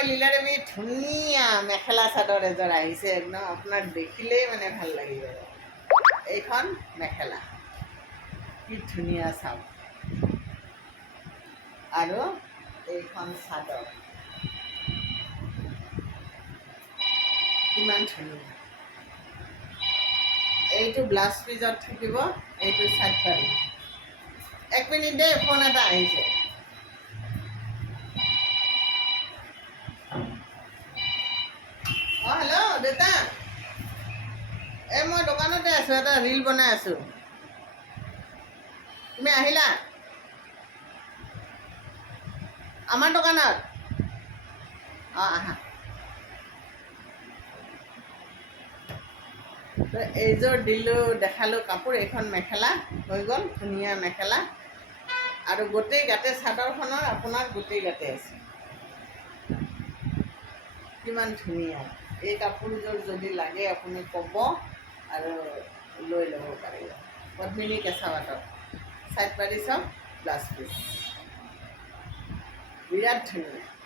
মই লীলাদেৱী ধুনীয়া মেখেলা চাদৰ এযোৰ আহিছে একদম আপোনাক দেখিলেই মানে ভাল লাগিব এইখন মেখেলা কি ধুনীয়া চাওক আৰু এইখন চাদৰ কিমান ধুনীয়া এইটো ব্লাউজ পিছত থাকিব এইটো চাইড পাৰি এক মিনিট দেই ফোন এটা আহিছে অঁ হেল্ল' দেউতা এই মই দোকানতে আছোঁ এটা ৰীল বনাই আছোঁ তুমি আহিলা আমাৰ দোকানত অঁ আহা এইযোৰ দিলোঁ দেখালোঁ কাপোৰ এইখন মেখেলা হৈ গ'ল ধুনীয়া মেখেলা আৰু গোটেই গাতে চাদৰখনৰ আপোনাৰ গোটেই গাতে আছে কিমান ধুনীয়া এই কাপোৰযোৰ যদি লাগে আপুনি ক'ব আৰু লৈ ল'ব পাৰিব পদ্মিনী কেঁচা পাটৰ চাইড পাৰি চাওক ব্লাউজ পিচ বিৰাট ধুনীয়া